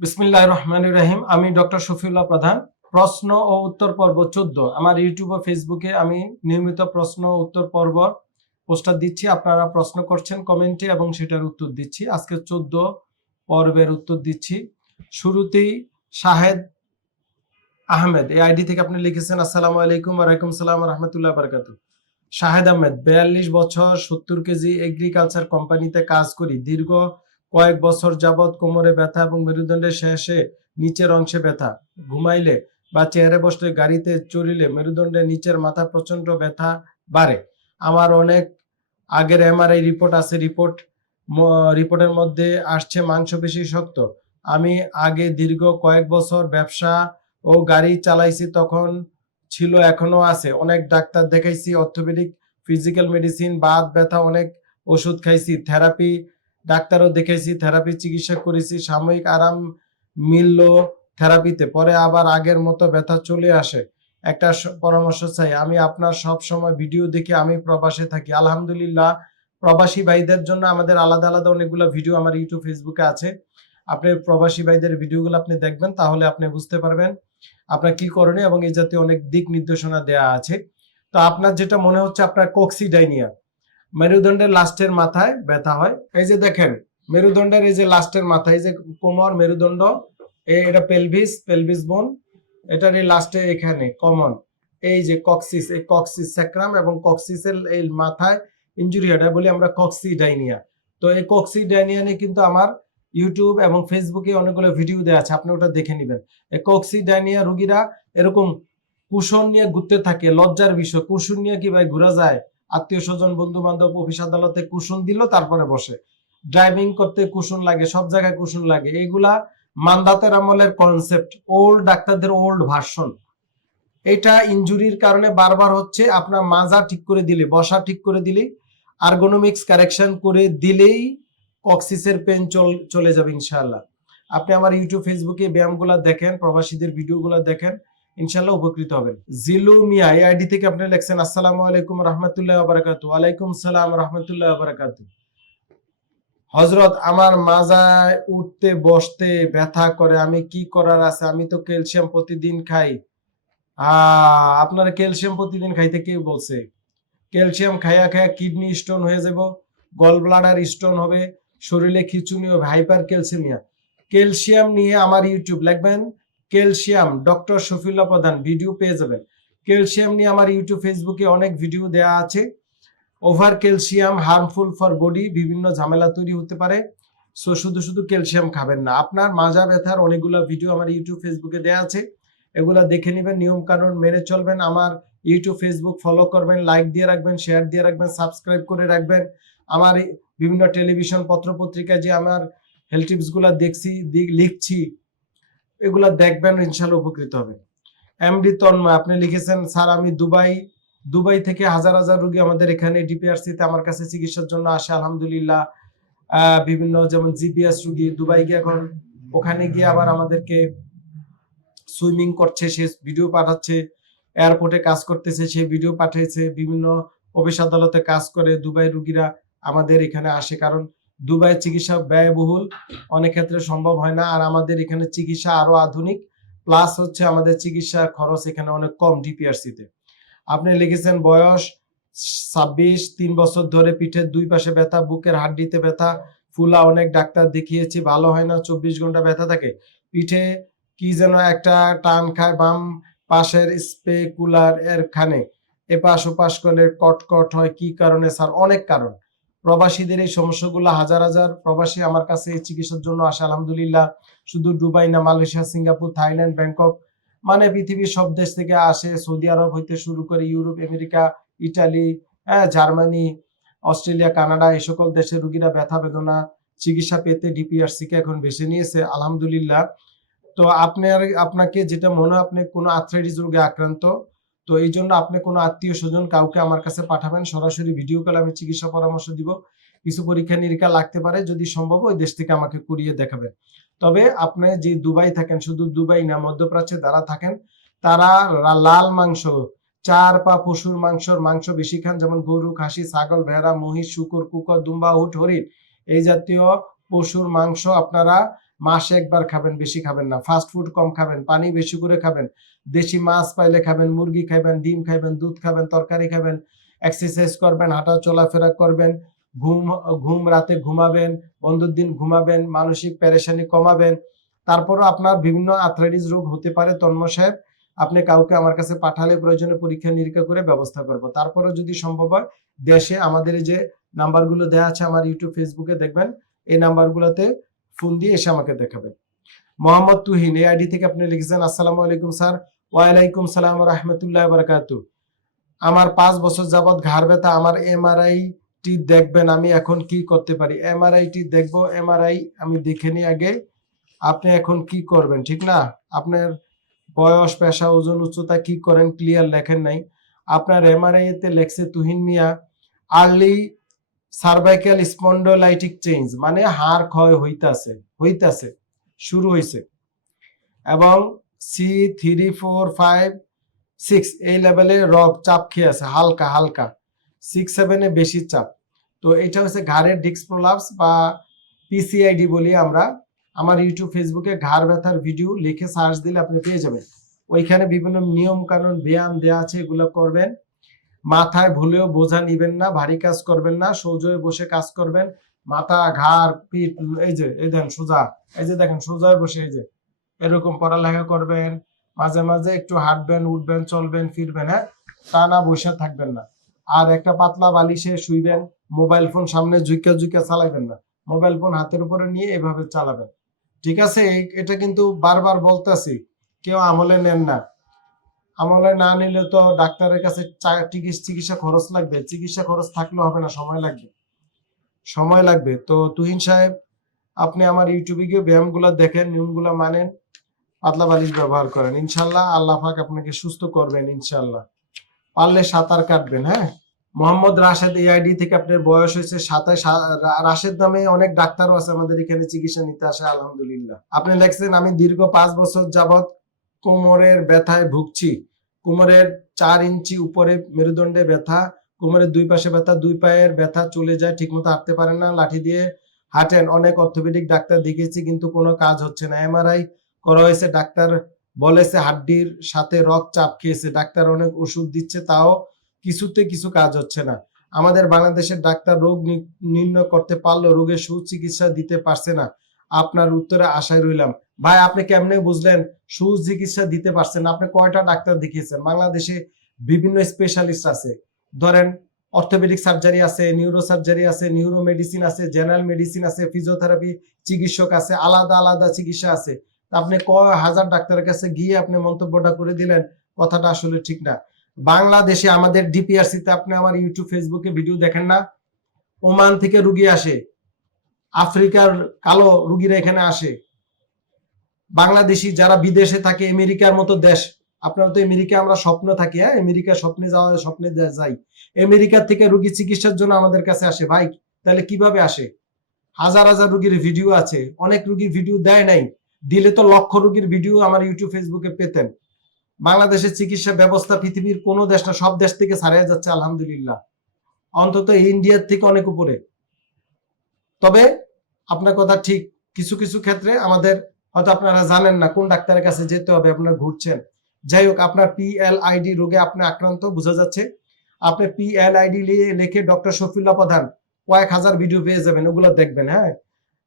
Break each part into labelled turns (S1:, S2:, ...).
S1: বিসমিল্লাহ রহমান রাহিম। আমি ডক্টর শফিউল্লাহ প্রধান। প্রশ্ন ও উত্তর পর্ব চোদ্দ। আমার ইউটিউব ও ফেসবুকে আমি নিয়মিত প্রশ্ন ও উত্তর পর্ব পোস্টার দিচ্ছি। আপনারা প্রশ্ন করছেন কমেন্টে এবং সেটার উত্তর দিচ্ছি। আজকে চোদ্দ পর্বের উত্তর দিচ্ছি। শুরুতেই শাহেদ আহমেদ, এই আইডি থেকে আপনি লিখেছেন, আসসালামু আলাইকুম, ওয়ালাইকুম সালাম, রহমতুল্লাহ বারকাত শাহেদ আহমেদ, বিয়াল্লিশ বছর সত্তর কেজি এগ্রিকালচার কোম্পানিতে কাজ করি। দীর্ঘ কয়েক বছর যাবৎ কোমরে ব্যথা এবং মেরুদণ্ডের শেষে নিচের অংশে ব্যথা। ঘুমাইলে বা চেয়ারে বসলে গাড়িতে চড়িলে মেরুদণ্ডের নিচের মাথা প্রচণ্ড ব্যথা বাড়ে। আমার অনেক আগের এমআরআই রিপোর্ট আছে রিপোর্ট রিপোর্টের মধ্যে আসছে মাংসপেশি শক্ত। আমি আগে দীর্ঘ কয়েক বছর ব্যবসা ও গাড়ি চালাইছি তখন ছিল, এখনও আছে। অনেক ডাক্তার দেখাইছি, অর্থোপেডিক, ফিজিক্যাল মেডিসিন, বাত, ব্যথা, অনেক ওষুধ খাইছি, থেরাপি ডাক্তারও দেখেছি থেরাপি চিকিৎসা করেছি, সাময়িক আরাম মিলল থেরাপিতে পরে আবার আগের মতো ব্যথা চলে আসে। একটা পরামর্শ চাই, আমি আপনার সব সময় ভিডিও দেখে আমি প্রবাসে থাকি। আলহামদুলিল্লাহ, প্রবাসী ভাইদের জন্য আমাদের আলাদা আলাদা অনেকগুলো ভিডিও আমার ইউটিউব ফেসবুকে আছে। আপনি প্রবাসী ভাইদের ভিডিওগুলো আপনি দেখবেন, তাহলে আপনি বুঝতে পারবেন আপনার কি করণীয় এবং এই জাতীয় অনেক দিক নির্দেশনা দেয়া আছে। তো আপনার যেটা মনে হচ্ছে, আপনার কোক্সিডাইনিয়া মেরুদণ্ডের লাস্টের মাথায় ব্যথা হয়। এই যে দেখেন, মেরুদণ্ডের এই যে লাস্টের মাথায় যে কোমর, মেরুদণ্ড এটা পেলভিস পেলভিস বোন এটার এই লাস্টে এখানে কমন এই যে কক্সিস এই কক্সিস স্যাক্রাম এবং কক্সিসের এই মাথায় ইঞ্জুরি হয় বলি আমরা কক্সিডাইনিয়া তো এই কক্সিডাইনিয়া নিয়ে কিন্তু আমার ইউটিউব এবং ফেসবুকে অনেকগুলো ভিডিও দেওয়া আছে, আপনি ওটা দেখে নেবেন। এই কক্সিডাইনিয়া রোগীরা এরকম কুশন নিয়ে ঘুরতে থাকে, লজ্জার বিষয়, কুশন নিয়ে কি ভাই ঘোরা যায়? আত্মীয় স্বজন বন্ধু বান্ধব অফিস আদালতে কুশন দিল, তারপরে বসে। ড্রাইভিং করতে কুশন লাগে, সব জায়গায় কুশন লাগে। এইগুলা মান্দাতের আমলের কনসেপ্ট ওল্ড ডাক্তারদের ওল্ড ভার্সন এটা ইনজুরির কারণে বারবার হচ্ছে, আপনার মাজা ঠিক করে দিলে, বসা ঠিক করে দিলে আর্গোনমিক্স কারেকশন করে দিলেই অক্সিসের পেন চল চলে যাবে ইনশাআল্লাহ। আপনি আমার ইউটিউব ফেসবুকে ব্যায়ামগুলো দেখেন, প্রবাসীদের ভিডিওগুলো দেখেন। ইনশাল্লাহ উপকৃত হবেন। জিলু মিয়া এই আইডি থেকে আপনি লেখছেন, আসসালামু আলাইকুম রহমতুল্লাহ বারাকাতু। ওয়ালাইকুম সালাম রহমতুল্লাহ বারাকাতু। হজরত আমার মাজায় উঠতে, বসতে ব্যথা করে, আমি কি করার আছে? আমি তো ক্যালসিয়াম প্রতিদিন খাই। আপনারা ক্যালসিয়াম প্রতিদিন খাইতে কে বলছে? ক্যালসিয়াম খাইয়া খাইয়া কিডনি স্টোন হয়ে যাব গল ব্লাডার স্টোন হবে, শরীরে খিচুনি হবে হাইপার ক্যালসিয়ামিয়া ক্যালসিয়াম নিয়ে আমার ইউটিউব, লিখবেন ক্যালসিয়াম ডক্টর শফিউল্লাহ প্রধান ভিডিও পেয়ে যাবেন। ক্যালসিয়াম নিয়ে আমার ইউটিউব, ফেসবুকে অনেক ভিডিও দেয়া আছে। Over calcium harmful for body বিভিন্ন ঝামেলা তৈরি হতে পারে। সো শুধু শুধু ক্যালসিয়াম খাবেন না। আপনার মাজা ব্যথার অনেকগুলো ভিডিও আমার ইউটিউব, ফেসবুকে দেয়া আছে। এগুলা দেখে নেবেন নিয়ম কানুন মেনে চলবেন। আমার ইউটিউব, ফেসবুক ফলো করবেন লাইক দিয়ে রাখবেন শেয়ার দিয়ে রাখবেন সাবস্ক্রাইব করে রাখবেন। আমার বিভিন্ন টেলিভিশন পত্র পত্রিকায় যে আমার হেলথ টিপসগুলা দেখছি লিখছি এগুলা দেখবেন ইনশাল্লাহ উপকৃত হবে। এমডি তন্ময়, আপনি লিখেছেন, স্যার, আমি দুবাই দুবাই থেকে হাজার হাজার রোগী আমাদের এখানে ডিপিআরসি তে আমার কাছে চিকিৎসার জন্য আসে, আলহামদুলিল্লাহ। বিভিন্ন যেমন জিপিএস রুগী দুবাই গিয়ে এখন ওখানে গিয়ে আবার আমাদেরকে সুইমিং করছে, সে ভিডিও পাঠাচ্ছে, এয়ারপোর্টে কাজ করতেছে, সে ভিডিও পাঠিয়েছে বিভিন্ন অফিস আদালতে কাজ করে, দুবাই রুগীরা আমাদের এখানে আসে। কারণ দুবাই চিকিৎসা ব্যয়বহুল, অনেক ক্ষেত্রে সম্ভব হয় না। আর আমাদের এখানে চিকিৎসা আরও আধুনিক প্লাস হচ্ছে আমাদের চিকিৎসার খরচ এখানে অনেক কম ডিপিআরসি তে। আপনি লিখেছেন বয়স ছাব্বিশ, তিন বছর ধরে পিঠের দুই পাশে ব্যথা, বুকের হাড্ডিতে ব্যথা, ফুলা অনেক ডাক্তার দেখিয়েছি, ভালো হয় না, চব্বিশ ঘণ্টা ব্যথা থাকে। পিঠে কি যেন একটা টান খায়, বাম পাশের স্পেকুলার এর খানে। এপাশ ওপাশ করলে কটকট হয়, কি কারণে? স্যার, অনেক কারণ। প্রবাসীদের এই সমস্যাগুলো হাজার হাজার প্রবাসী আমার কাছে চিকিৎসার জন্য আসে, আলহামদুলিল্লাহ। শুধু দুবাই না, মালয়েশিয়া, সিঙ্গাপুর, থাইল্যান্ড, ব্যাংকক মানে পৃথিবীর সব দেশ থেকে আসে। সৌদি আরব হইতে শুরু করে ইউরোপ, আমেরিকা, ইটালি হ্যাঁ জার্মানি, অস্ট্রেলিয়া, কানাডা, এই সকল দেশের রুগীরা ব্যথা, বেদনা, চিকিৎসা পেতে ডিপিআরসি কে এখন বেছে নিয়েছে, আলহামদুলিল্লাহ। তো আপনার, আপনাকে যেটা মনে হয়, আপনি কোনো আর্থ্রাইটিস রোগে আক্রান্ত তো এই জন্য আপনি কোনো আত্মীয় স্বজন কাউকে আমার কাছে পাঠাবেন, সরাসরি ভিডিও কলে আমি চিকিৎসা পরামর্শ দিব। কিছু পরীক্ষা নিরীক্ষা লাগতে পারে, যদি সম্ভব ওই দেশ থেকে আমাকে কুড়িয়ে দেখাবেন। তবে আপনি যে দুবাই থাকেন, শুধু দুবাই না, মধ্যপ্রাচ্যে যারা থাকেন, তারা লাল মাংস, চার পা পশুর মাংসর মাংস বেশি খান, যেমন গরু, খাসি, ছাগল, ভেড়া, মহিষ, শুকুর, কুকুর, দুম্বা, উট, হরিণ, এই জাতীয় পশুর মাংস আপনারা মাসে একবার খাবেন, বেশি খাবেন না। ফাস্ট ফুড কম খাবেন, পানি বেশি করে খাবেন। দেশি মাছ পাইলে খাবেন, মুরগি খাবেন ডিম খাবেন দুধ খাবেন, তরকারি খাবেন এক্সারসাইজ করবেন, হাঁটা চলাফেরা করবেন, ঘুম ঘুম রাতে ঘুমাবেন, বন্ধুর দিন ঘুমাবেন, মানসিক প্যারেশানি কমাবেন। তারপরও আপনার বিভিন্ন আর্থ্রাইটিস রোগ হতে পারে, তন্ময় সাহেব, আপনি কাউকে আমার কাছে পাঠালে প্রয়োজনে পরীক্ষা নিরীক্ষা করে ব্যবস্থা করব। তারপরেও যদি সম্ভব হয়, দেশে আমাদের যে নাম্বারগুলো দেওয়া আছে আমার ইউটিউব ফেসবুকে দেখবেন, এই নাম্বারগুলোতে ফোন দিয়ে এসে আমাকে দেখাবেন। মোহাম্মদ তুহিন এই আইডি থেকে আপনি লিখেছেন, আসসালামু আলাইকুম স্যার। ওয়ালাইকুম সালাম রহমতুল্লাহ বারাকাতু। আমার পাঁচ বছর যাবত ঘাড় ব্যথা, আমার এমআরআই টি দেখবেন আমি এখন কি করতে পারি? এমআরআই টি দেখব এমআরআই আমি দেখে নিই আগে আপনি এখন কি করবেন, ঠিক না? আপনার বয়স, পেশা, ওজন, উচ্চতা কি করেন ক্লিয়ার লেখেন নাই। আপনার এমআরআই এতে লেখছে Tuhin Mia early cervical spondylotic change মানে হাড় ক্ষয় হইতাছে হইতাছে। শুরু হয়েছে। এবং C three four five six এই লেভেলে রক চাপ খেয়ে আছে, হালকা হালকা। সিক্স সেভেনে বেশি চাপ। তো এটা হচ্ছে ঘাড়ের ডিস্ক প্রলাপস বা পিসিআইডি বলি আমরা। আমার ইউটিউব ফেসবুকে ঘাড় ব্যথার ভিডিও লিখে সার্চ দিলে আপনি পেয়ে যাবেন। ওইখানে বিভিন্ন নিয়ম কানুন ব্যায়াম দেওয়া আছে, এগুলো করবেন। মাথায় ভুলেও বোঝা নিবেন না, ভারী কাজ করবেন না, সোজয়ে বসে কাজ করবেন। মাথা, ঘাড়, পিঠ, এই যে, এই দেখেন সোজা, এই যে দেখেন সোজায় বসে, এই যে, এরকম পড়ালেখা করবেন, মাঝে মাঝে একটু হাঁটবেন, উঠবেন, চলবেন, ফিরবেন হ্যাঁ? টানা বসে থাকবেন না। আর একটা পাতলা বালিশে শুইবেন, মোবাইল ফোন সামনে ঝুঁকা ঝুঁকা চালাবেন না। মোবাইল ফোন হাতের উপরে নিয়ে এভাবে চালাবেন। ঠিক আছে? এটা কিন্তু বারবার বলতেছি, কেউ আমলে নেন না। আমলে না নিলে তো ডাক্তারের কাছে চিকিৎসা খরচ লাগবে। চিকিৎসা খরচ থাকলেও হবে না, সময় লাগবে। সময় লাগবে। তো তুহিন সাহেব, আপনি আমার ইউটিউবে গিয়ে ব্যায়ামগুলো দেখেন, নিয়মগুলো মানেন, পাতলা বালিশ ব্যবহার করেন। ইনশাল্লাহ আল্লাহ পাক আপনাকে সুস্থ করবেন, ইনশাল্লাহ। পারলে সাঁতার কাটবেন হ্যাঁ? মোহাম্মদ রাশেদ এআইডি থেকে আপনার বয়স হয়েছে সাতাশ রাশেদ নামে অনেক ডাক্তারও আছে আমাদের এখানে চিকিৎসা নিতে আসে, আলহামদুলিল্লাহ। আপনি লেখছেন আমি দীর্ঘ পাঁচ বছর যাবৎ কোমরের ব্যথায় ভুগছি। কোমরের চার ইঞ্চি উপরে মেরুদণ্ডে ব্যথা কোমরের দুই পাশে ব্যথা, দুই পায়ের ব্যথা চলে যায়, ঠিকমতো হাঁটতে পারেন না, লাঠি দিয়ে হাঁটেন। অনেক অর্থোপেডিক ডাক্তার দেখিয়েছি, কিন্তু কোনো কাজ হচ্ছে না। এমআরআই করা হয়েছে, ডাক্তার বলেছে হাড্ডির সাথে রক চাপ খেয়েছে। ডাক্তার অনেক ওষুধ দিচ্ছে, তাও কিছুতে কিছু কাজ হচ্ছে না। আমাদের বাংলাদেশের ডাক্তার রোগ নির্ণয় করতে পারলেও রোগের সুচিকিৎসা দিতে পারছে না। আপনার উত্তরে আশায় রইলাম। ভাই, আপনি কেমনে বুঝলেন? সুচিকিৎসা দিতে পারছেন আপনি কয়টা ডাক্তার দেখিয়েছেন? বাংলাদেশে বিভিন্ন স্পেশালিস্ট আছে। ধরেন অর্থোপেডিক সার্জারি আছে নিউরো সার্জারি আছে নিউরো মেডিসিন আছে জেনারেল মেডিসিন আছে ফিজিওথেরাপি চিকিৎসক আছে, আলাদা আলাদা চিকিৎসা আছে। আপনি কয় হাজার ডাক্তারের কাছে গিয়ে আপনি মন্তব্যটা করে দিলেন, কথাটা আসলে ঠিক না। বাংলাদেশে আমাদের ডিপিআরসি তে আপনি আমার ইউটিউব ফেসবুকে ভিডিও দেখেন না? ওমান থেকে রুগী আসে, আফ্রিকার কালো রুগীরা এখানে আসে। বাংলাদেশি যারা বিদেশে থাকে, আমেরিকার মতো দেশ আপনারা তো আমেরিকা আমরা স্বপ্ন থাকি হ্যাঁ? আমেরিকা স্বপ্নে যাওয়া, স্বপ্নে যাই। আমেরিকা থেকে রুগী চিকিৎসার জন্য আমাদের কাছে আসে। ভাই, তাহলে কীভাবে আসে? হাজার হাজার রুগীর ভিডিও আছে। অনেক রুগীর ভিডিও দেয় নাই। দিলে তো লক্ষ রুগীর ভিডিও আমার ইউটিউব ফেসবুকে পেতেন। বাংলাদেশের চিকিৎসা ব্যবস্থা পৃথিবীর কোনো দেশ না, সব দেশ থেকে ছাড়িয়ে যাচ্ছে, আলহামদুলিল্লাহ। অন্তত ইন্ডিয়ার থেকে অনেক উপরে। তবে আপনার কথা ঠিক। কিছু কিছু ক্ষেত্রে আমাদের, হয়তো আপনারা জানেন না, কোন ডাক্তারের কাছে যেতে হবে, আপনারা ঘুরছেন। যাই হোক আপনার পিএলআইডি রোগে আপনি আক্রান্ত, বোঝা যাচ্ছে। আপনি পিএলআইডি লিখে ডক্টর শফিউল্লাহ প্রধান কয়েক হাজার ভিডিও পেয়ে যাবেন, ওগুলো দেখবেন হ্যাঁ?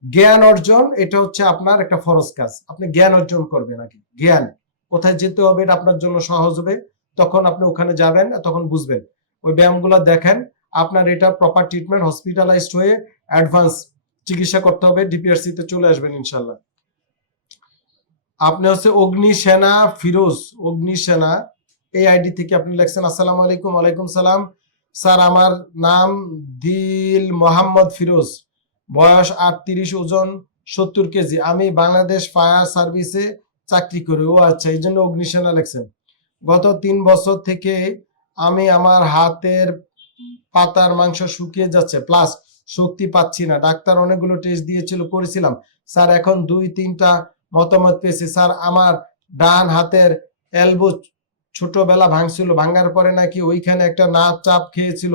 S1: জ্ঞান অর্জন, এটা হচ্ছে আপনার একটা ফরজ কাজ। আপনি জ্ঞান অর্জন করবেন আগে। জ্ঞান, কোথায় যেতে হবে এটা আপনার জন্য সহজ হবে। তখন আপনি ওখানে যাবেন, তখন বুঝবেন। ওই ব্যায়ামগুলো দেখেন, আপনার এটা প্রপার ট্রিটমেন্ট হসপিটালাইজড হয়ে অ্যাডভান্স চিকিৎসা করতে হবে ডিপিআরসি তে চলে আসবেন, ইনশাল্লাহ। আপনি হচ্ছে অগ্নি সেনা ফিরোজ, অগ্নি সেনা, এই আইডি থেকে আপনি লেখছেন, আসসালামু আলাইকুম, ওয়ালাইকুম সালাম। স্যার, আমার নাম দিল মোহাম্মদ ফিরোজ, বয়স আটত্রিশ, ওজন সত্তর কেজি। আমি বাংলাদেশ ফায়ার সার্ভিসে চাকরি করি। ও আচ্ছা এই জন্য অগ্নিসেনা লেখছেন। গত তিন বছর থেকে আমি আমার হাতের পাতার মাংস শুকিয়ে যাচ্ছে, প্লাস শক্তি পাচ্ছি না। ডাক্তার অনেকগুলো টেস্ট দিয়েছিল, করেছিলাম। স্যার, এখন দুই তিনটা মতামত পেয়েছি, স্যার, আমার ডান হাতের এলবো ছোটবেলা ভাঙছিল, ভাঙার পরে নাকি ওইখানে একটা নাচ চাপ খেয়েছিল,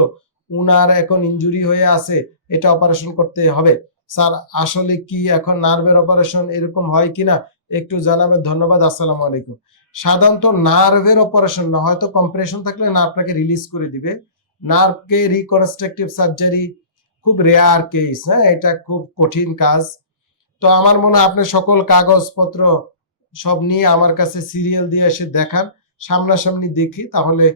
S1: উনার এখন ইনজুরি হয়ে আছে, এটা অপারেশন করতে হবে। স্যার, আসলে কি এখন নার্ভের অপারেশন এরকম হয় কিনা একটু জানাবেন, ধন্যবাদ, আসসালামু আলাইকুম। সাধারণত নার্ভের অপারেশন না, হয়তো কম্প্রেশন থাকলে নার্ভটাকে রিলিজ করে দিবে। নার্ভকে রিকনস্ট্রাকটিভ সার্জারি খুব রেয়ার কেস হ্যাঁ এটা খুব কঠিন কাজ। তো আমার মনে হয় আপনি সকল কাগজপত্র সব নিয়ে আমার কাছে সিরিয়াল দিয়ে এসে দেখান, সামনাসামনি দেখি, তাহলে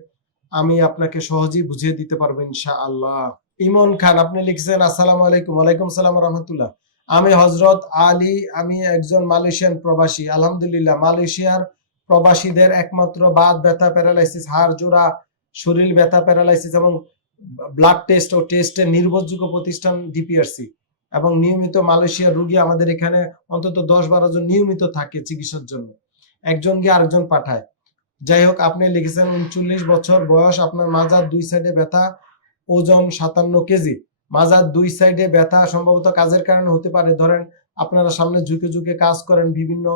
S1: আমি আপনাকে সহজেই বুঝিয়ে দিতে পারব ইনশা আল্লাহ ইমন খান, আপনি লিখছেন, আসসালামু আলাইকুম, ওয়ালাইকুম সালাম রহমতুল্লাহ আমি হজরত আলী, আমি একজন মালয়েশিয়ান প্রবাসী, আলহামদুলিল্লাহ, মালয়েশিয়ার প্রবাসীদের একমাত্র বাদ ব্যথা, প্যারালাইসিস, হাড় জোড়া, শরীর ব্যথা, প্যারালাইসিস এবং ব্লাড টেস্ট ও টেস্টের নির্ভরযোগ্য প্রতিষ্ঠান ডিপিআরসি এবং নিয়মিত মালয়েশিয়ার রুগী আমাদের এখানে অন্তত দশ বারো জন নিয়মিত থাকে চিকিৎসার জন্য। একজন গিয়ে আরেকজন পাঠায়। যাই হোক, আপনি লিখেছেন উনচল্লিশ বছর বয়স, আপনার মাজার দুই সাইডে ব্যথা, ওজন সাতান্ন কেজি। মাজার দুই সাইডে ব্যথা সম্ভবত কাজের কারণে হতে পারে। ধরেন, আপনারা সামনে ঝুঁকে ঝুঁকে কাজ করেন, বিভিন্ন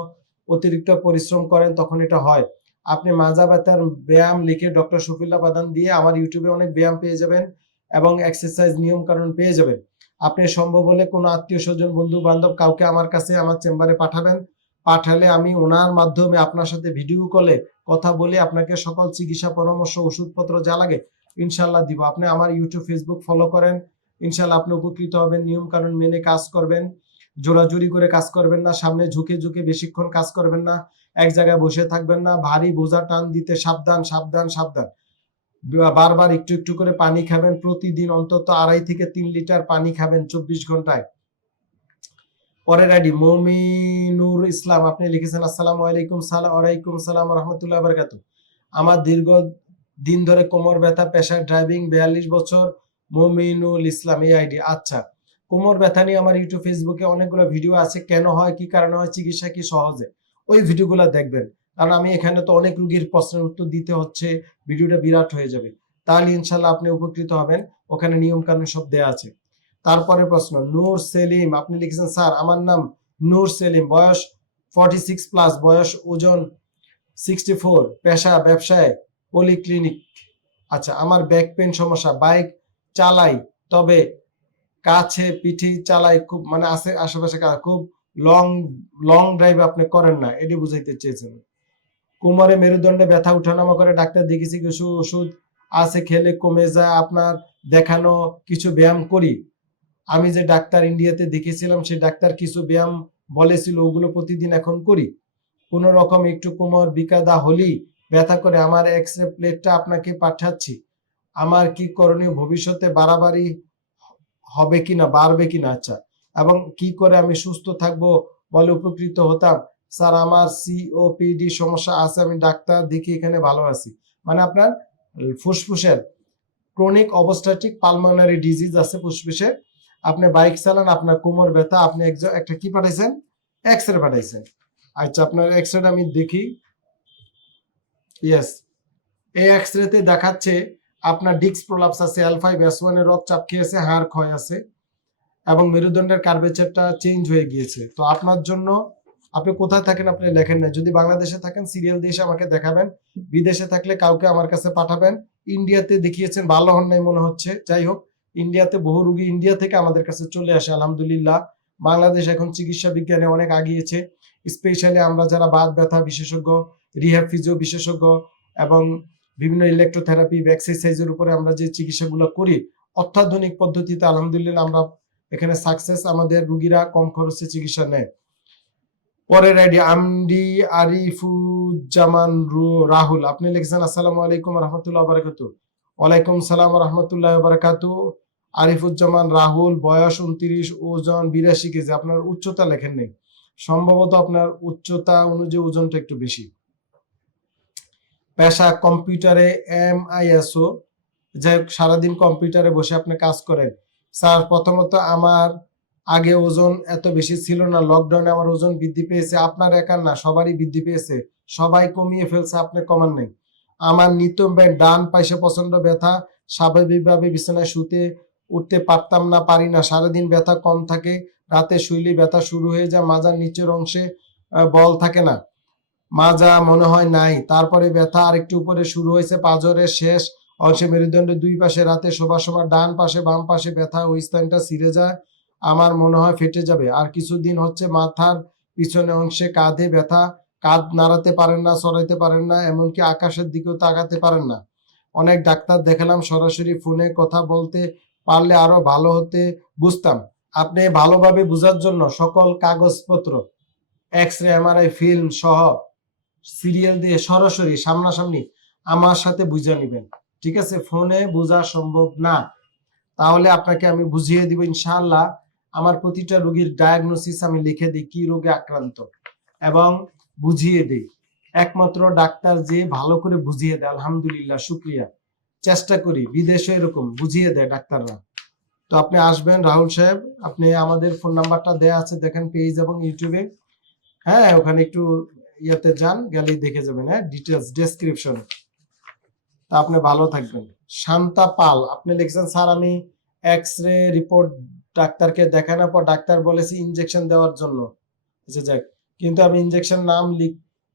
S1: অতিরিক্ত পরিশ্রম করেন, তখন এটা হয়। আপনি মাজা ব্যথার ব্যায়াম লিখে ডক্টর শফিল্লা বাদান দিয়ে আমার ইউটিউবে অনেক ব্যায়াম পেয়ে যাবেন এবং এক্সারসাইজ নিয়ম কারণ পেয়ে যাবেন। আপনি সম্ভব হলে কোনো আত্মীয় স্বজন বন্ধু বান্ধব কাউকে আমার কাছে আমার চেম্বারে পাঠাবেন। পাঠালে আমি ওনার মাধ্যমে আপনার সাথে ভিডিও কলে কথা বলে আপনাকে সকল চিকিৎসা পরামর্শ, ওষুধপত্র যা লাগে ইনশাল্লাহ দিব। আপনি আমার ইউটিউব ফেসবুক ফলো করেন। ইনশাল্লাহ আপনি উপকৃত হবেন নিয়ম কানুন মেনে কাজ করবেন। জোরাজুরি করে কাজ করবেন না, সামনে ঝুঁকে ঝুঁকে বেশিক্ষণ কাজ করবেন না। এক জায়গায় বসে থাকবেন না, ভারী বোঝা টান দিতে সাবধান সাবধান সাবধান। বারবার একটু একটু করে পানি খাবেন, প্রতিদিন অন্তত আড়াই থেকে তিন লিটার পানি খাবেন চব্বিশ ঘন্টায়। পরের আইডি, মমিনুর ইসলাম, আপনি লিখেছেন, আসসালামু আলাইকুম সালাম আলাইকুম সালাম, রহমতুল্লাহ বারকাত আমার দীর্ঘ দিন ধরে কোমর ব্যথা, পেশার ড্রাইভিং, বিয়াল্লিশ বছর, মমিনুল ইসলাম, এই আইডি। আচ্ছা কোমর ব্যথা নিয়ে আমার ইউটিউব, ফেসবুকে অনেকগুলো ভিডিও আছে, কেন হয়, কি কারণে হয়, চিকিৎসা কি সহজে? ওই ভিডিওগুলো দেখবেন। কারণ আমি এখানে তো অনেক রুগীর প্রশ্নের উত্তর দিতে হচ্ছে, ভিডিওটা বিরাট হয়ে যাবে। তাহলে ইনশাল্লাহ আপনি উপকৃত হবেন, ওখানে নিয়ম কানুন সব দেয়া আছে। তারপরে প্রশ্ন, নূর সেলিম, আপনি লিখেছেন, স্যার, আমার নাম নূর সেলিম, বয়স ফর্টি সিক্স প্লাস বয়স ওজন সিক্সটি ফোর পেশা ব্যবসায় পলিক্লিনিক আচ্ছা আমার ব্যাক পেন সমস্যা বাইক চালাই, তবে কাছে পিঠি চালাই খুব মানে আছে আশেপাশে খুব লং লং ড্রাইভ আপনি করেন না, এটি বুঝাইতে চেয়েছেন। কোমরে মেরুদণ্ডে ব্যথা উঠানামা করে ডাক্তার দেখেছি কিছু ওষুধ আছে, খেলে কমে যায়, আপনার দেখানো কিছু ব্যায়াম করি। আমি যে ডাক্তার ইন্ডিয়াতে দেখেছিলাম সেই ডাক্তার কিছু ব্যায়াম বলেছিল, ওগুলো প্রতিদিন এখন করি। কোন রকম একটু কোমর বিকাদা হলি ব্যথা করে, আমার এক্স রে প্লেটটা আপনাকে পাঠাচ্ছি। আমার কি করণীয়, ভবিষ্যতে বাড়াবাড়ি হবে কিনা, বাড়বে কিনা আচ্ছা। এবং কি করে আমি সুস্থ থাকব বলে উপকৃত হতাম স্যার, আমার সিওপিডি সমস্যা আছে, আমি ডাক্তার দেখি এখানে ভালো আছি। মানে আপনার ফুসফুসের ক্রনিক অবস্ট্রাটিক পালমোনারি ডিজিজ আছে ফুসফুসে আপনি বাইক চালান, আপনার কোমর ব্যথা, আপনি একজন একটা কি পাঠাইছেন? এক্স রে পাঠাইছেন। আচ্ছা আপনার এক্স রে আমি দেখি। ইয়েস এই এক্স রেতে দেখাচ্ছে আপনার ডিক্স প্রলাপস আছে এল ফাইভ এস ওয়ানের রক্তচাপ খেয়েছে, হাড় ক্ষয় আছে এবং মেরুদণ্ডের কার্ভেচারটা চেঞ্জ হয়ে গিয়েছে। তো আপনার জন্য আপনি কোথায় থাকেন আপনি লেখেন না। যদি বাংলাদেশে থাকেন সিরিয়াল দিয়ে আমাকে দেখাবেন। বিদেশে থাকলে কাউকে আমার কাছে পাঠাবেন। ইন্ডিয়াতে দেখিয়েছেন, ভালো হন নাই মনে হচ্ছে। যাই হোক, ইন্ডিয়াতে বহু রুগী ইন্ডিয়া থেকে আমাদের কাছে চলে আসে, আলহামদুলিল্লাহ। বাংলাদেশ এখন চিকিৎসা বিজ্ঞানে অনেক আগিয়েছে। স্পেশালি আমরা যারা বাদ ব্যথা বিশেষজ্ঞ রিহ্যাব ফিজিও বিশেষজ্ঞ এবং বিভিন্ন ইলেকট্রোথেরাপি এক্সারসাইজের উপরে আমরা যে চিকিৎসাগুলো করি, অত্যাধুনিক পদ্ধতিতে আলহামদুলিল্লাহ আমরা এখানে সাকসেস আমাদের রুগীরা কম খরচে চিকিৎসা নেয়। পরের আইডি আমডি আরিফুজ্জামান রাহুল। আপনি লিখেছেন, আসসালামু আলাইকুম রহমতুল্লাহ বারাকাতু ওয়ালাইকুম সালাম রহমতুল্লাহ বারাকাতু আরিফুজ্জামান রাহুল, বয়স উনত্রিশ, ওজন বিরাশি কেজি। আপনার উচ্চতা লেখেন নেই। সম্ভবত আপনার উচ্চতা অনুযায়ী ওজনটা একটু বেশি। পেশা কম্পিউটারে এম আই আইএসও যাই হোক, সারাদিন কম্পিউটারে বসে আপনি কাজ করেন। স্যার, প্রথমত আমার আগে ওজন এত বেশি ছিল না লকডাউনে আমার ওজন বৃদ্ধি পেয়েছে, আপনার একার না, সবারই বৃদ্ধি পেয়েছে, সবাই কমিয়ে ফেলছে, আপনি কমান নেই। আমার নিত্য ব্যয়, ডান পাশে প্রচণ্ড ব্যথা, স্বাভাবিকভাবে বিছানায় শুতে, উঠতে পারতাম না, পারি না, সারাদিন ব্যথা কম থাকে, রাতে শুইলে ব্যথা শুরু হয়ে যায়, মাজার নিচের অংশে বল থাকে না। মাজা মনে হয় নাই, তারপরে ব্যথা আরেকটু উপরে শুরু হয়েছে, পাঁজরের শেষ অংশে মেরুদণ্ডের দুই পাশে, রাতে শোবার সময় ডান পাশে, বাম পাশে ব্যথা, ওই স্থানটা ছিঁড়ে যায়। আমার মনে হয় ফেটে যাবে। আর কিছুদিন হচ্ছে মাথার পিছনে অংশে কাঁধে ব্যথা, কাঁধ নাড়াতে পারেন না, সরাইতে পারেন না, এমনকি আকাশের দিকেও তাকাতে পারেন না। অনেক ডাক্তার দেখালাম, সরাসরি ফোনে কথা বলতে পারলে আরও ভালো হতে বুঝতাম। আপনি ভালোভাবে বোঝার জন্য সকল কাগজপত্র এক্স রে এমআরআই, ফিল্ম সহ সিরিয়াল দিয়ে সরাসরি সামনাসামনি আমার সাথে বুঝে নেবেন। ঠিক আছে? ফোনে বোঝা সম্ভব না। তাহলে আপনাকে আমি বুঝিয়ে দিব ইনশাআল্লাহ। আমার প্রতিটা রোগীর ডায়াগনোসিস আমি লিখে দিই, কি রোগে আক্রান্ত এবং বুঝিয়ে দিই। একমাত্র ডাক্তার যে ভালো করে বুঝিয়ে দেয়, আলহামদুলিল্লাহ, শুক্রিয়া। চেষ্টা করি, বিদেশে এরকম বুঝিয়ে দেয় ডাক্তাররা। তো আপনি আসবেন, রাহুল সাহেব, আপনি আমাদের ফোন নাম্বারটা দেয়া আছে, দেখেন পেজ এবং ইউটিউবে হ্যাঁ ওখানে একটু ইয়েতে যান গেলে দেখে যাবেন হ্যাঁ ডিটেলস ডেসক্রিপশন তা আপনি ভালো থাকবেন। শান্তা পাল, আপনি লিখছেন, স্যার, আমি এক্স রে রিপোর্ট ডাক্তারকে দেখানোর পর ডাক্তার বলেছে ইনজেকশন দেওয়ার জন্য। আচ্ছা যাক। কিন্তু আমি ইনজেকশন নাম লিখ,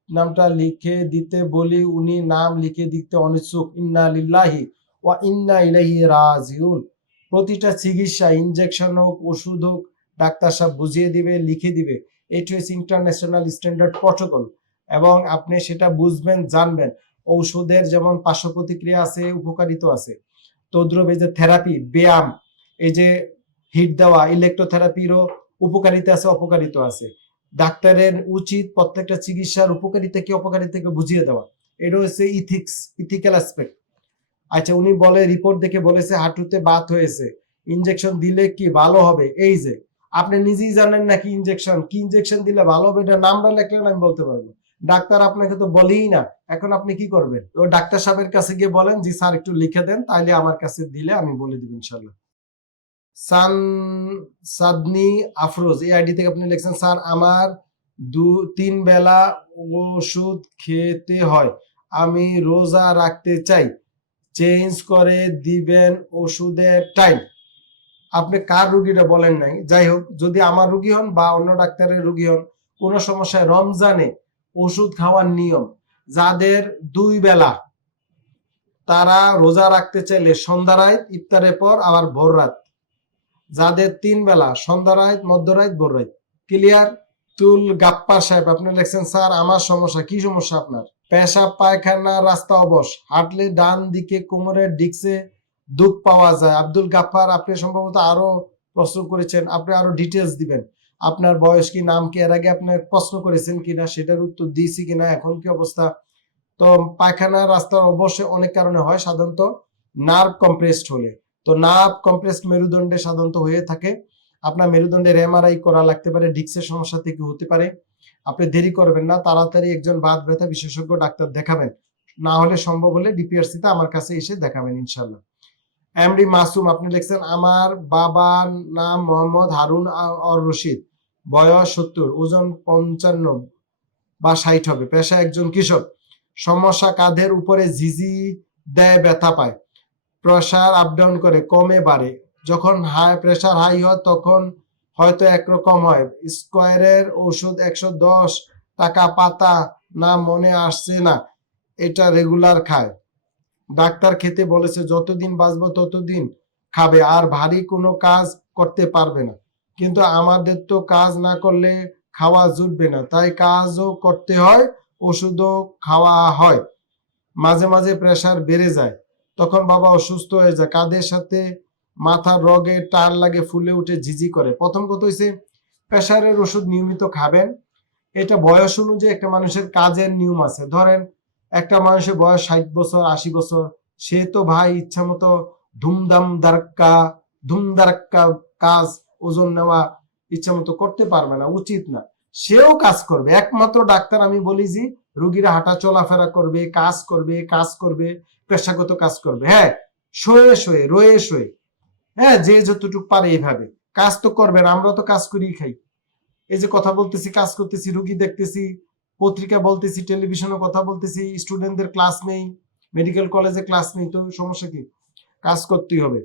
S1: নামটা লিখে দিতে বলি, উনি নাম লিখে দিতে অনিচ্ছুক। ইন্না লিল্লাহি ওয়া ইন্না ইলাইহি রাজিউন। প্রতিটা চিকিৎসা ইনজেকশন হোক, ওষুধ হোক, ডাক্তার সাহেব বুঝিয়ে দিবে, লিখে দিবে। এটি হচ্ছে ইন্টারন্যাশনাল স্ট্যান্ডার্ড প্রটোকল এবং আপনি সেটা বুঝবেন, জানবেন। ঔষধের যেমন পার্শ্ব প্রতিক্রিয়া আছে, উপকারিতা আছে। তদ্রুপ এই যে থেরাপি ব্যায়াম এই যে হিট দেওয়া ইলেকট্রোথেরাপিরও উপকারিতা আছে, অপকারিতা আছে। ডাক্তারের উচিত প্রত্যেকটা চিকিৎসার উপকারিতা কি অপকারিতাকে বুঝিয়ে দেওয়া। এটা হচ্ছে ইথিক্স ইথিক্যাল অ্যাসপেক্ট আচ্ছা উনি বলে রিপোর্ট দেখে বলেছে, হাঁটুতে বাত হয়েছে। ইনজেকশন দিলে কি ভালো হবে? এই যে, আপনি নিজেই জানেন নাকি ইনজেকশন কি ইনজেকশন দিলে ভালো হবে? এটা নামটা লেখলেন আমি বলতে পারব। ডাক্তার আপনাকে তো বলেই না। এখন আপনি কি করবেন? তো ডাক্তার সাহেবের কাছে গিয়ে বলেন, জি, স্যার, একটু লিখে দেন তাহলে আমার কাছে দিলে আমি বলে দিব ইনশাল্লাহ সান সাদনি আফরোজ, এই আইডি থেকে আপনি লিখছেন, স্যার, আমার দু, তিন বেলা ওষুধ খেতে হয়। আমি রোজা রাখতে চাই। চেঞ্জ করে দিবেন ওষুধের টাইম। আপনি কার রুগীটা বলেন নাই? যাই হোক, যদি আমার রুগী হন বা অন্য ডাক্তারের রুগী হন, কোনো সমস্যায় রমজানে ওষুধ খাওয়ার নিয়ম, যাদের দুই বেলা, তারা রোজা রাখতে চাইলে সন্ধ্যা রাত, ইফতারের পর আবার ভোর রাত। যাদের তিন বেলা, সন্ধ্যা রাত মধ্যরাত ভোর রাত। ক্লিয়ার তুল গাপ্পার সাহেব, আপনি লিখছেন, স্যার, আমার সমস্যা, কি সমস্যা আপনার? পেশাব, পায়খানা, রাস্তা অবশ। হাঁটলে ডান দিকে কোমরের ডিক্সে দুঃখ পাওয়া যায়। আব্দুল গাফফার আপনি সম্ভবত আরও প্রশ্ন করেছেন, আপনি আরও ডিটেলস দিবেন। আপনার বয়স কি, নাম কি, এর আগে আপনি প্রশ্ন করেছেন কিনা, সেটার উত্তর দিয়েছি কিনা, এখন কি অবস্থা? তো পায়খানা, রাস্তার অবশ্যই অনেক কারণে হয়, সাধারণত নার্ভ কম্প্রেসড হলে। তো নার্ভ কম্প্রেসড মেরুদণ্ডে সাধারণত হয়ে থাকে। আপনার মেরুদণ্ডের এমআরআই করা লাগতে পারে ডিক্সের সমস্যা থেকে হতে পারে। আপনি দেরি করবেন না, তাড়াতাড়ি একজন বাত ব্যথা বিশেষজ্ঞ ডাক্তার দেখাবেন। না হলে সম্ভব হলে ডিপিআরসি তে আমার কাছে এসে দেখাবেন ইনশাল্লাহ এমডি মাসুম, আপনি লিখছেন, আমার বাবার নাম মোহাম্মদ হারুন অর রশিদ। বয়স সত্তর, ওজন পঞ্চান্ন বা ষাট হবে। পেশা একজন কৃষক। সমস্যা কাঁধের উপরে ঝিঝি দেয়, ব্যথা পায়। প্রেশার আপ ডাউন করে, কমে বাড়ে। যখন হাই প্রেশার হাই হয়, তখন হয়তো একরকম হয়। স্কোয়ারের ওষুধ একশো দশ টাকা পাতা না, মনে আসছে না। এটা রেগুলার খায়। ডাক্তার খেতে বলেছে, যতদিন বাঁচবো, ততদিন খাবে। আর ভারী কোনো কাজ করতে পারবে না। কিন্তু আমাদের তো কাজ না করলে খাওয়া জুটবে না। তাই কাজও করতে হয়, ওষুধও খাওয়া হয়। মাঝে মাঝে প্রেশার বেড়ে যায়। তখন বাবা অসুস্থ হয়ে যায় কাঁধের সাথে মাথার রগে টান লাগে ফুলে উঠে ঝিঝি করে। প্রথম কথা হয়েছে প্রেশারের ওষুধ নিয়মিত খাবেন। এটা বয়স অনুযায়ী একটা মানুষের কাজের নিয়ম আছে। ধরেন, একটা মানুষের বয়স ষাট বছর, আশি বছর, সে তো ভাই ইচ্ছা মতো ধুমধাম দারক্কা ধুমদারাক্কা কাজ, ওজন নেওয়া ইচ্ছা মতো করতে পারবে না, উচিত না। সেও কাজ করবে। একমাত্র ডাক্তার আমি বলি যে, রুগীরা হাঁটা চলাফেরা করবে, কাজ করবে কাজ করবে। পেশাগত কাজ করবে। হ্যাঁ শোয়ে শোয়ে, রয়ে শোয়ে। হ্যাঁ যে যতটুকু পারে এইভাবে কাজ তো করবেন আমরা তো কাজ করেই খাই। এই যে কথা বলতেছি, কাজ করতেছি, রুগী দেখতেছি, পত্রিকা বলতেছি টেলিভিশনে কথা বলতেছি স্টুডেন্টদের ক্লাস নেই মেডিকেল কলেজে ক্লাস নেই, তো সমস্যা কি? কাজ করতেই হবে।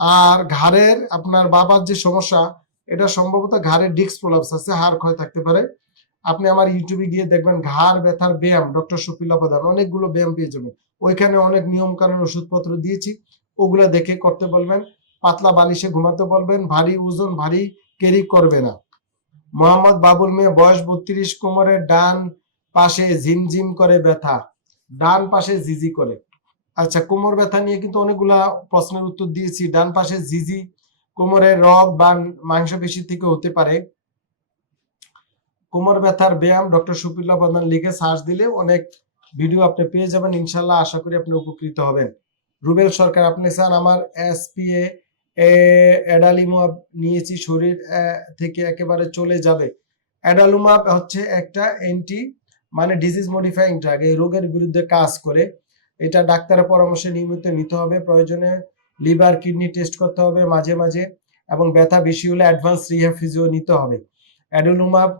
S1: আর ঘাড়ের, আপনার বাবার যে সমস্যা, এটা সম্ভবত ঘাড়ের ডিস্ক প্রলাপস আছে, হাড় ক্ষয় থাকতে পারে। আপনি আমার ইউটিউবে গিয়ে দেখবেন, ঘাড় ব্যথার ব্যায়াম ডক্টর সুফিলা প্রধান, অনেকগুলো ব্যায়াম পেয়ে যাবেন। ওইখানে অনেক নিয়ম কানুন ওষুধপত্র দিয়েছি। ওগুলা দেখে করতে বলবেন, পাতলা বালিশে ঘুমাতে বলবেন, ভারী ওজন, ভারী ক্যারি করবে না। মোহাম্মদ বাবুল মেয়ে, বয়স বত্রিশ কোমরের ডান পাশে ঝিমঝিম করে ব্যথা, ডান পাশে জিজি করে। আচ্ছা কোমর ব্যথা নিয়ে কিন্তু অনেকগুলা প্রশ্নের উত্তর দিয়েছি। ডান পাশে জিজি কোমরের রগ বা মাংসপেশি থেকে হতে পারে। কোমর ব্যথার ব্যায়াম ডক্টর সুপিল্লা প্রধান লিখে সার্চ দিলে অনেক ভিডিও আপনি পেয়ে যাবেন ইনশাল্লাহ আশা করি আপনি উপকৃত হবেন। রুবেল সরকার, আপনি স্যার, আমার এসপিএ অ্যাডালিমাব নিয়েছি, শরীর থেকে একেবারে চলে যাবে। অ্যাডালুমাব হচ্ছে একটা অ্যান্টি মানে ডিজিজ মডিফাইং ড্রাগ এই রোগের বিরুদ্ধে কাজ করে। এটা ডাক্তারের পরামর্শে নিয়মিত নিতে হবে, প্রয়োজনে লিভার, কিডনি টেস্ট করতে হবে মাঝে মাঝে, এবং ব্যথা বেশি হলে অ্যাডভান্স রিহ্যাব ফিজিও নিতে হবে। অ্যাডালুমাব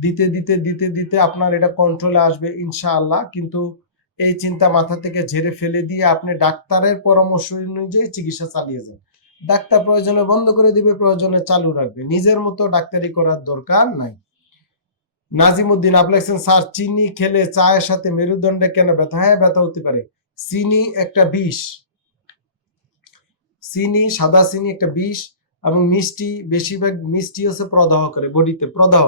S1: দিতে দিতে দিতে দিতে আপনার এটা কন্ট্রোলে আসবে ইনশাআল্লাহ। কিন্তু এই চিন্তা মাথা থেকে ঝেড়ে ফেলে দিয়ে আপনি ডাক্তারের পরামর্শ অনুযায়ী চিকিৎসা চালিয়ে যান। ডাক্তার প্রয়োজনে বন্ধ করে দিবে, প্রয়োজনে চালু রাখবে। নিজের মতো ডাক্তারি করার দরকার নাই। নাজিমুদ্দিন আপনি স্যার, চিনি খেলে চায়ের সাথে মেরুদণ্ডে কেন ব্যথা? হ্যাঁ ব্যথা হতে পারে। চিনি একটা বিষ। চিনি, সাদা চিনি একটা বিষ এবং মিষ্টি, বেশিরভাগ মিষ্টি হচ্ছে প্রদাহ করে, বডিতে প্রদাহ।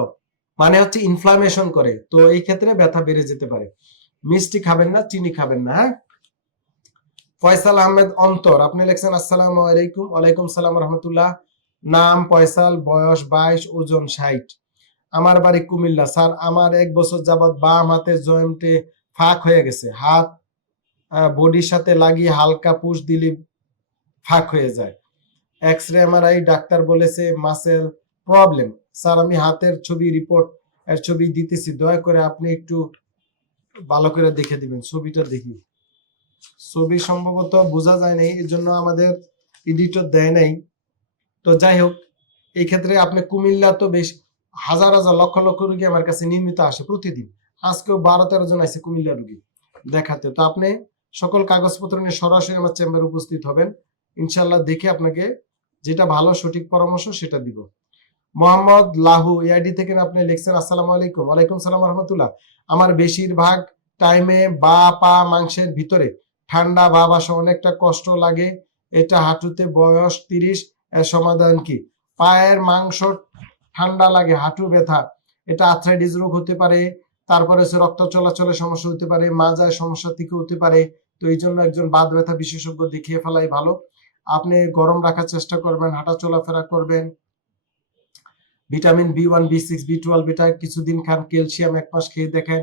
S1: মানে হচ্ছে ইনফ্লামেশন করে। তো এই ক্ষেত্রে ব্যথা বেড়ে যেতে পারে। মিষ্টি খাবেন না, চিনি খাবেন না হ্যাঁ? ফয়সাল আহমেদ অন্তর, আপনি লিখছেন, আসসালামু আলাইকুম। ওয়ালাইকুম সালাম রহমতুল্লাহ। নাম ফয়সাল, বয়স বাইশ, ওজন ষাট। আমার বাড়ি কুমিল্লা। স্যার, আমার এক বছর যাবৎ বাম হাতের জয়েন্টে ফাঁক হয়ে গেছে। হাত বডির সাথে লাগিয়ে হালকা পুশ দিলে ফাঁক হয়ে যায়। এক্স রে এমআরআই, ডাক্তার বলেছে, মাসেল প্রবলেম। স্যার, আমি হাতের ছবি রিপোর্ট এর ছবি দিতেছি। দয়া করে আপনি একটু ভালো করে দেখে দিবেন, ছবিটা দেখি। ছবি সম্ভবত বোঝা যায় নাই এই জন্য আমাদের এডিটর দেয় নাই। তো যাই হোক, এই ক্ষেত্রে আপনি কুমিল্লা তো বেশ হাজার হাজার লক্ষ লক্ষ রুগী আমার কাছে নিয়মিত আসে প্রতিদিন। আজকেও বারো তেরো জন আছে কুমিল্লা রুগী দেখাতে। তো আপনি সকল কাগজপত্র নিয়ে সরাসরি আমার চেম্বারে উপস্থিত হবেন। ইনশাল্লাহ দেখে আপনাকে যেটা ভালো সঠিক পরামর্শ সেটা দিব। মোহাম্মদ লাহু এআইডি থেকে আপনি লিখছেন, আসসালামু আলাইকুম। ওয়ালাইকুম সালাম রহমতুল্লাহ। আমার বেশিরভাগ টাইমে বা পা মাংসের ভিতরে ঠান্ডা ভাব আসা অনেকটা কষ্ট লাগে। এটা হাঁটুতে বয়স তিরিশ, এর সমাধান কি? পায়ের মাংস ঠান্ডা লাগে, হাঁটু ব্যথা। এটা আর্থ্রাইটিস রোগ হতে পারে, তারপরে হচ্ছে রক্ত চলাচলের সমস্যা হতে পারে, মাজায় সমস্যা থেকে হতে পারে। তো এই জন্য একজন বাদ ব্যথা বিশেষজ্ঞ দেখিয়ে ফেলাই ভালো। আপনি গরম রাখার চেষ্টা করবেন, হাঁটা চলাফেরা করবেন। Vitamin B one, B six, B twelve, এটা কিছুদিন খান, ক্যালসিয়াম এক মাস খেয়ে দেখেন,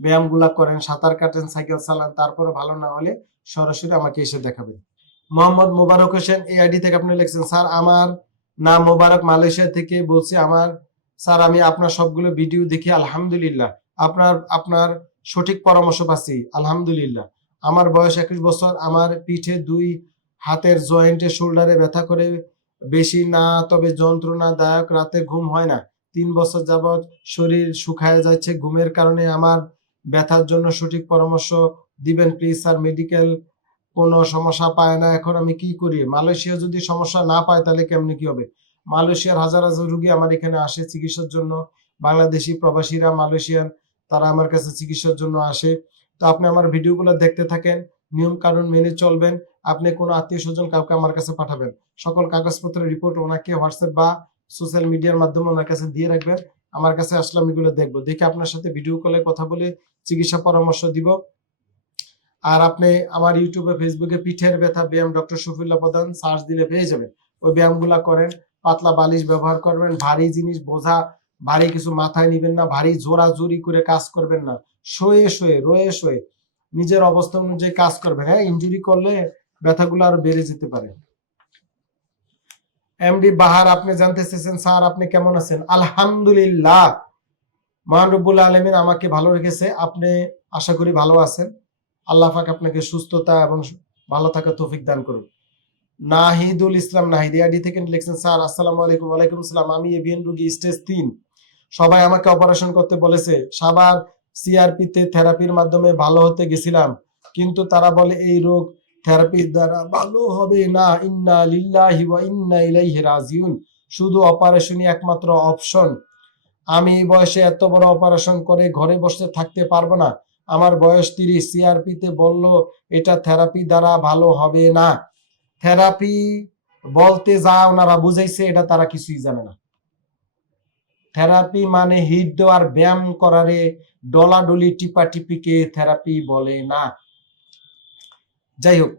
S1: ব্যায়ামগুলা করেন, সাঁতার কাটেন, সাইকেল চালান তারপরে ভালো না হলে সরাসরি আমাকে এসে দেখাবেন। মোহাম্মদ মোবারক হোসেন, এই আইডি থেকে আপনি লিখছেন, স্যার, আমার নাম মোবারক, মালয়েশিয়া থেকে বলছি, আমার, স্যার, আমি আপনার সবগুলো ভিডিও দেখি, আলহামদুলিল্লাহ। আপনার আপনার সঠিক পরামর্শ পাচ্ছি, আলহামদুলিল্লাহ। আমার বয়স একুশ বছর, আমার পিঠে দুই হাতের জয়েন্টে শোল্ডারে ব্যথা করে বেশি না, তবে যন্ত্রণাদায়ক রাতে ঘুম হয় না। তিন বছর যাবৎ শরীর শুকায় যাচ্ছে, ঘুমের কারণে আমার ব্যথার জন্য সঠিক পরামর্শ দিবেন প্লিজ স্যার মেডিকেল কোনো সমস্যা পায় না। এখন আমি কি করি? মালয়েশিয়া যদি সমস্যা না পায় তাহলে কেমনি কি হবে? মালয়েশিয়ার হাজার হাজার রুগী আমার এখানে আসে চিকিৎসার জন্য। বাংলাদেশি প্রবাসীরা মালয়েশিয়ান, তারা আমার কাছে চিকিৎসার জন্য আসে। তো আপনি আমার ভিডিওগুলো দেখতে থাকেন, নিয়ম কানুন মেনে চলবেন। আপনি কোনো আত্মীয় স্বজন কাউকে আমার কাছে পাঠাবেন। সকল কাগজপত্রের রিপোর্ট ওনাকে হোয়াটসঅ্যাপ বা সোশ্যাল মিডিয়ার মাধ্যমে ওনার কাছে দিয়ে রাখবেন। আমার কাছে আসলে আমি এগুলো দেখব। দেখে আপনার সাথে ভিডিও কলে কথা বলে চিকিৎসা পরামর্শ দিব। আর আপনি আমার ইউটিউবে ফেসবুকে পিঠের ব্যথা, ব্যায়াম ডক্টর শফিউল্লাহ প্রধান সার্চ দিলে পেয়ে যাবেন। ওই ব্যায়ামগুলা করেন, পাতলা বালিশ ব্যবহার করবেন, ভারী জিনিস বোঝা, ভারী কিছু মাথায় নিবেন না, ভারী জোরা জোরি করে কাজ করবেন না। শোয়ে শোয়ে, রয়ে, শোয়ে নিজের অবস্থা অনুযায়ী কাজ করবেন। হ্যাঁ ইনজুরি করলে ব্যথাগুলো আরও বেড়ে যেতে পারে। এমডি বাহার, আপনি জানতে চেয়েছেন, স্যার আপনি কেমন আছেন? আলহামদুলিল্লাহ। মহানরবুল আলমিন আমাকে ভালো রেখেছে, আপনি আশা করি ভালো আছেন। আল্লাহ পাক আপনাকে সুস্থতা এবং ভালো থাকার তৌফিক দান করুন। নাহিদুল ইসলাম, নাহিদ আইডি থেকে লিখছেন, স্যার, আসসালামু আলাইকুম, ওয়ালাইকুম আসসালাম। আমি এভিএন রোগী, স্টেজ তিন। সবাই আমাকে অপারেশন করতে বলেছে। সাবার সিআরপি তে থেরাপির মাধ্যমে ভালো হতে গেছিলাম, কিন্তু তারা বলে এই রোগ থেরাপির দ্বারা ভালো হবে না, ইন্না লিল্লাহি ওয়া ইন্না ইলাইহি রাজিউন। শুধু অপারেশনই একমাত্র অপশন আমি এই বয়সে এত বড় অপারেশন করে ঘরে বসে থাকতে পারব না। আমার বয়স তিরিশ সিআরপি তে বলল, এটা থেরাপি দ্বারা ভালো হবে না। থেরাপি বলতে যা ওনারা বুঝাইছে, এটা তারা কিছুই জানে না। থেরাপি মানে হিট দেওয়ার ব্যায়াম করারে ডলাডলি টিপাটিপিকে থেরাপি বলে না। যাই হোক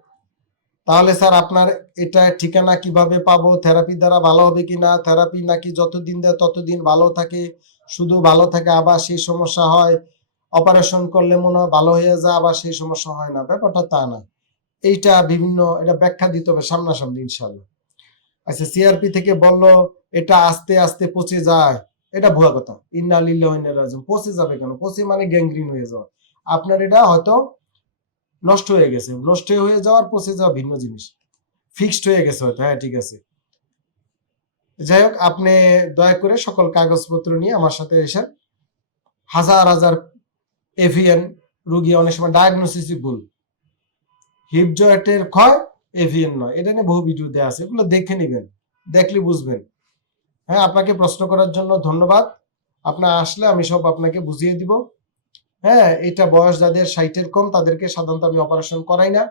S1: তাহলে স্যার আপনার এটা ঠিকানা কীভাবে পাবো? থেরাপি দ্বারা ভালো হবে কিনা থেরাপি নাকি যতদিন দেয় ততদিন ভালো থাকে, শুধু ভালো থাকে আবার সেই সমস্যা হয়। অপারেশন করলে মনে হয় ভালো হয়ে যায়, আবার সেই সমস্যা হয় না। ব্যাপারটা তা না। এইটা বিভিন্ন, এটা ব্যাখ্যা দিতে হবে সামনাসামনি ইনশাল্লাহ আচ্ছা সিআরপি থেকে বলল, এটা আস্তে আস্তে পচে যায়। এটা ভুয়া কথা। ইন্না লিল্লাহ পচে যাবে কেন? পচে মানে গ্যাংগ্রিন হয়ে যাওয়া। আপনার এটা হয়তো নষ্ট হয়ে গেছে। নষ্ট হয়ে যাওয়ার পচে যাওয়া ভিন্ন জিনিস। ফিক্সড হয়ে গেছে হয়তো হ্যাঁ ঠিক আছে। যাই হোক, আপনি দয়া করে সকল কাগজপত্র নিয়ে আমার সাথে এসে হাজার হাজার এভিএন রুগী অনেক সময় ডায়াগনোসিস ভুল। হিপ জয়েন্টের ক্ষয় এভিএন নয়। এটা নিয়ে বহু ভিডিও দেওয়া আছে। এগুলো দেখে নেবেন, দেখলে বুঝবেন। হ্যাঁ আপনাকে প্রশ্ন করার জন্য ধন্যবাদ। আপনার আসলে আমি সব আপনাকে বুঝিয়ে দিব। হ্যাঁ এটা বয়স যাদের ষাটের কম, তাদেরকে সাধারণত আমি অপারেশন করাই না।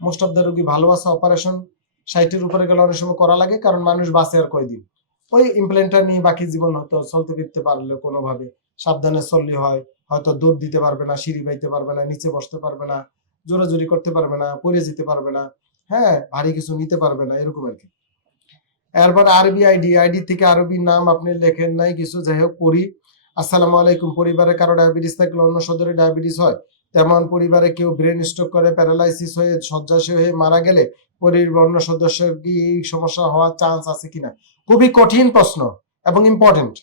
S1: মোস্ট অফ দ্য রোগী ভালো আছে অপারেশন ষাটের উপরে গেলে অনেক সময় করা লাগে, কারণ মানুষ বাঁচে আর কয়দিন। ওই ইমপ্ল্যান্টটা নিয়ে বাকি জীবন হয়তো চলতে ফিরতে পারলে কোনোভাবে। সাবধানে চললে হয়, হয়তো দৌড় দিতে পারবে না, সিঁড়ি বাইতে পারবে না, নিচে বসতে পারবে না, জোরাজুরি করতে পারবে না, পড়ে যেতে পারবে না হ্যাঁ ভারী কিছু নিতে পারবে না, এরকম আর কি। এরপর আরবি আইডি আইডি থেকে আরবি নাম আপনি লেখেন নাই কিছু, যাই হোক, পড়ি। আসসালামু আলাইকুম। পরিবারে কারও ডায়াবেটিস থাকলে অন্য সদরে ডায়াবেটিস হয়। তেমন পরিবারে কেউ ব্রেন স্ট্রোক করে, প্যারালাইসিস হয়ে শয্যাশী হয়ে মারা গেলে পরিবার অন্য সদস্যের কি এই সমস্যা হওয়ার চান্স আছে কিনা? খুবই কঠিন প্রশ্ন এবং ইম্পর্টেন্ট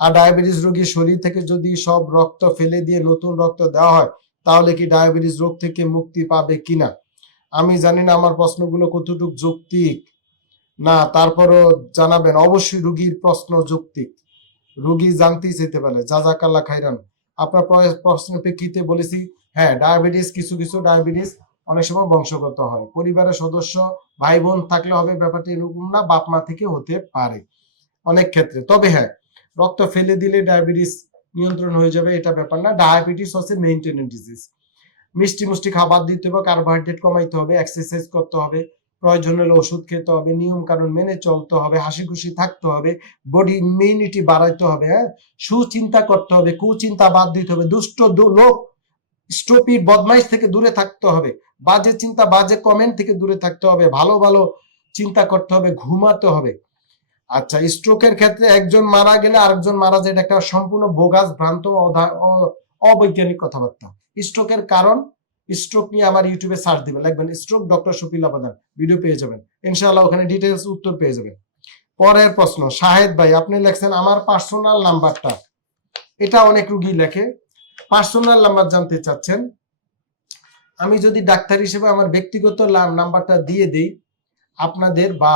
S1: আর ডায়াবেটিস রোগীর শরীর থেকে যদি সব রক্ত ফেলে দিয়ে নতুন রক্ত দেওয়া হয়, তাহলে কি ডায়াবেটিস রোগ থেকে মুক্তি পাবে কিনা? আমি জানি না, আমার প্রশ্নগুলো কতটুকু যৌক্তিক। না, তারপরও জানাবেন। অবশ্যই রুগীর প্রশ্ন যৌক্তিক। রুগী জানতেই চাইতে পারে। যা যা কাল্লা খাইরান। আপনার প্র- প্রশ্নের প্রেক্ষিতে বলেছি? হ্যাঁ ডায়াবেটিস, কিছু কিছু ডায়াবেটিস অনেক সময় বংশগত হয়। পরিবারের সদস্য ভাই বোন থাকলে হবে ব্যাপারটি এরকম না বাপ মা থেকে হতে পারে অনেক ক্ষেত্রে। তবে হ্যাঁ রক্ত ফেলে দিলে ডায়াবেটিস নিয়ন্ত্রণ হয়ে যাবে, এটা ব্যাপার না। ডায়াবেটিস হচ্ছে মেইনটেনেন্স ডিজিজ। মিষ্টি মিষ্টি খাবার দিতে হবে, কার্বোহাইড্রেট কমাইতে হবে, এক্সারসাইজ করতে হবে প্রয়োজন হলে ওষুধ খেতে হবে নিয়ম কানুন মেনে চলতে হবে হাসি খুশি থাকতে হবে বডি ইমিউনিটি বাড়াইতে হবে হ্যাঁ? সুচিন্তা করতে হবে, কুচিন্তা বাদ দিতে হবে, দুষ্ট লোক স্টপিড বদমাইশ থেকে দূরে থাকতে হবে, বাজে চিন্তা, বাজে কমেন্ট থেকে দূরে থাকতে হবে, ভালো ভালো চিন্তা করতে হবে, ঘুমাতে হবে। আচ্ছা স্ট্রোকের ক্ষেত্রে একজন মারা গেলে আরেকজন মারা যায়, এটা একটা সম্পূর্ণ বোগাস, ভ্রান্ত অবৈজ্ঞানিক কথাবার্তা। স্ট্রোকের কারণ স্ট্রোক নিয়ে আমার ইউটিউবে সার্চ দিবেন। লিখবেন স্ট্রোক ডক্টর শফিল আবাদান ভিডিও পেয়ে যাবেন। ইনশাআল্লাহ ওখানে ডিটেলস উত্তর পেয়ে যাবেন। পরের প্রশ্ন, শাহেদ ভাই, আপনি লেখছেন আমার পার্সোনাল নাম্বারটা এটা অনেক রুগী লেখে। পার্সোনাল নাম্বার জানতে চাচ্ছেন। আমি যদি ডাক্তার হিসেবে আমার ব্যক্তিগত নাম্বারটা দিয়ে দেই আপনাদের বা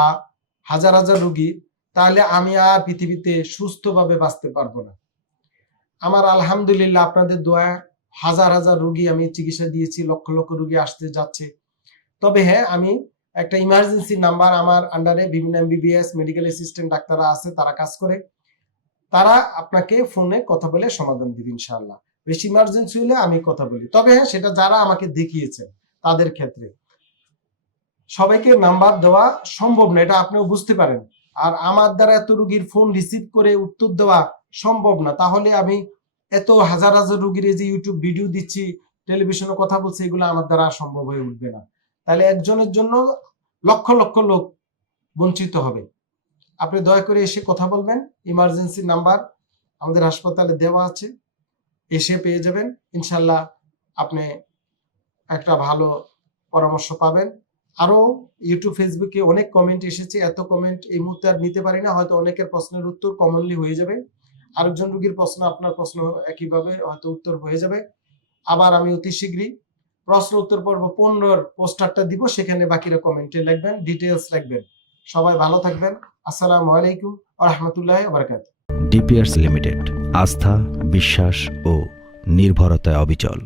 S1: হাজার হাজার রুগী, তাহলে আমি আর পৃথিবীতে সুস্থভাবে বাঁচতে পারব না। আমার আলহামদুলিল্লাহ আপনাদের দোয়া হাজার হাজার রুগী আমি চিকিৎসা দিয়েছি, লক্ষ লক্ষ রুগী আসতে যাচ্ছে। তবে হ্যাঁ আমি একটা ইমার্জেন্সি নাম্বার আমার আন্ডারে বিভিন্ন এমবিবিএস মেডিকেল অ্যাসিস্ট্যান্ট ডাক্তাররা আছে, তারা কাজ করে। তারা আপনাকে ফোনে কথা বলে সমাধান দিবে ইনশাআল্লাহ। বেশি ইমার্জেন্সি হলে আমি কথা বলি। তবে হ্যাঁ সেটা যারা আমাকে দেখিয়েছেন তাদের ক্ষেত্রে। সবাইকে নাম্বার দেওয়া সম্ভব না, এটা আপনিও বুঝতে পারেন। আর আমার দ্বারা এত রুগীর ফোন রিসিভ করে উত্তর দেওয়া সম্ভব না। তাহলে আমি এত হাজার হাজার রুগীর এই যে ইউটিউব ভিডিও দিচ্ছি টেলিভিশনে কথা বলছি, এগুলো আমার দ্বারা সম্ভব হয়ে উঠবে না। তাহলে একজনের জন্য লক্ষ লক্ষ লোক বঞ্চিত হবে। আপনি দয়া করে এসে কথা বলবেন ইমার্জেন্সি নাম্বার আমাদের হাসপাতালে দেওয়া আছে, এসে পেয়ে যাবেন। ইনশাল্লাহ আপনি একটা ভালো পরামর্শ পাবেন। আরও ইউটিউব ফেসবুকে অনেক কমেন্ট এসেছে। এত কমেন্ট এই মুহূর্তে আর নিতে পারি না, হয়তো অনেকের প্রশ্নের উত্তর কমনলি হয়ে যাবে। আরেকজন রুগীর প্রশ্ন, আপনার প্রশ্ন একইভাবে হয়তো উত্তর হয়ে যাবে। আবার আমি অতি শীঘ্রই প্রশ্ন উত্তর পর্ব পনেরোর পোস্টারটা দিব, সেখানে বাকিরা কমেন্টে লিখবেন ডিটেলস লিখবেন। সবাই ভালো থাকবেন। আসসালামু আলাইকুম রহমতুল্লাহ বারকাত
S2: ডিপিআরস লিমিটেড, আস্থা, বিশ্বাস ও নির্ভরতায় অবিচল।